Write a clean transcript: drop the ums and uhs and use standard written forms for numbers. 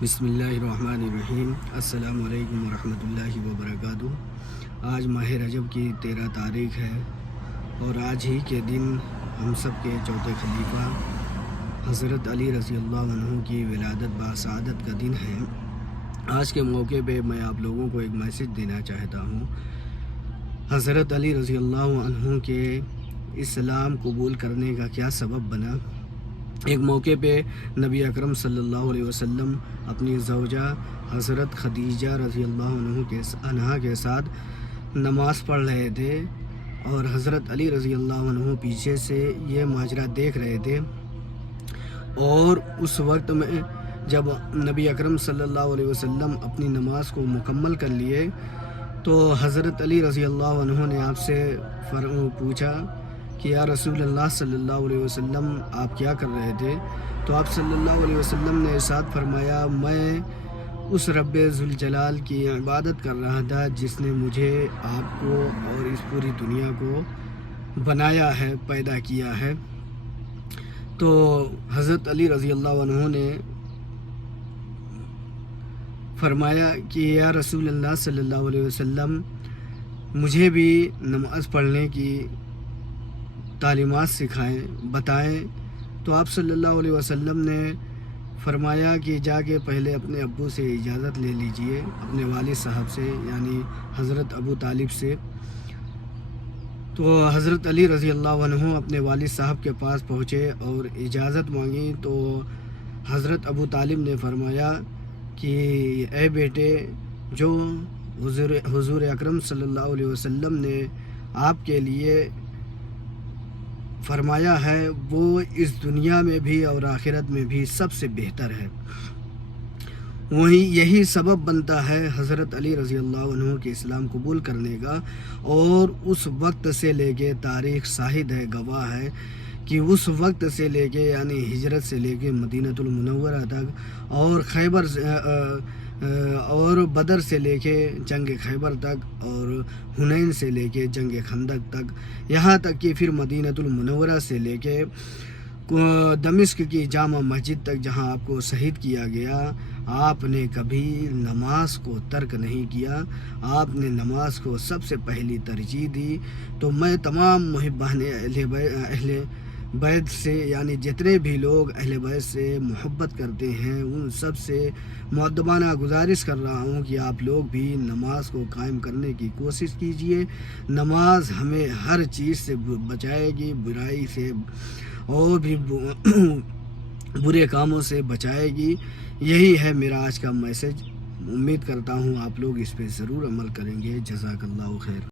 بسم اللہ الرحمن الرحیم۔ السلام علیکم ورحمۃ اللہ وبرکاتہ۔ آج ماہ رجب کی 13 تاریخ ہے اور آج ہی کے دن ہم سب کے چوتھے خلیفہ حضرت علی رضی اللہ عنہ کی ولادت بسعادت کا دن ہے۔ آج کے موقع پہ میں آپ لوگوں کو ایک میسج دینا چاہتا ہوں۔ حضرت علی رضی اللہ عنہ کے اسلام قبول کرنے کا کیا سبب بنا؟ ایک موقع پہ نبی اکرم صلی اللہ علیہ وسلم اپنی زوجہ حضرت خدیجہ رضی اللہ عنہ کے ساتھ نماز پڑھ رہے تھے اور حضرت علی رضی اللہ عنہ پیچھے سے یہ ماجرا دیکھ رہے تھے، اور اس وقت میں جب نبی اکرم صلی اللہ علیہ وسلم اپنی نماز کو مکمل کر لیے تو حضرت علی رضی اللہ عنہ نے آپ سے پوچھا کہ یا رسول اللہ صلی اللہ علیہ وسلم آپ کیا کر رہے تھے؟ تو آپ صلی اللہ علیہ وسلم نے ارشاد فرمایا، میں اس رب ذوالجلال کی عبادت کر رہا تھا جس نے مجھے، آپ کو اور اس پوری دنیا کو بنایا ہے، پیدا کیا ہے۔ تو حضرت علی رضی اللہ عنہ نے فرمایا کہ یا رسول اللہ صلی اللہ علیہ وسلم مجھے بھی نماز پڑھنے کی تعلیمات سکھائیں، بتائیں۔ تو آپ صلی اللہ علیہ وسلم نے فرمایا کہ جا کے پہلے اپنے ابو سے اجازت لے لیجئے، اپنے والد صاحب سے، یعنی حضرت ابو طالب سے۔ تو حضرت علی رضی اللہ عنہ اپنے والد صاحب کے پاس پہنچے اور اجازت مانگی تو حضرت ابو طالب نے فرمایا کہ اے بیٹے، جو حضور اکرم صلی اللہ علیہ وسلم نے آپ کے لیے فرمایا ہے وہ اس دنیا میں بھی اور آخرت میں بھی سب سے بہتر ہے، یہی سبب بنتا ہے حضرت علی رضی اللہ عنہ کے اسلام قبول کرنے کا۔ اور اس وقت سے لے کے تاریخ شاہد ہے، گواہ ہے کہ اس وقت سے لے کے یعنی ہجرت سے لے کے مدینہ المنورہ تک اور بدر سے لے کے جنگ خیبر تک اور حنین سے لے کے جنگ خندق تک، یہاں تک کہ پھر مدینہ المنورہ سے لے کے دمشق کی جامع مسجد تک جہاں آپ کو شہید کیا گیا، آپ نے کبھی نماز کو ترک نہیں کیا، آپ نے نماز کو سب سے پہلی ترجیح دی۔ تو میں تمام محبان اہل بیت سے، یعنی جتنے بھی لوگ اہل بیت سے محبت کرتے ہیں، ان سب سے مؤدبانہ گزارش کر رہا ہوں کہ آپ لوگ بھی نماز کو قائم کرنے کی کوشش کیجئے۔ نماز ہمیں ہر چیز سے بچائے گی، برائی سے اور بھی برے کاموں سے بچائے گی۔ یہی ہے میرا آج کا میسج۔ امید کرتا ہوں آپ لوگ اس پہ ضرور عمل کریں گے۔ جزاک اللہ خیر۔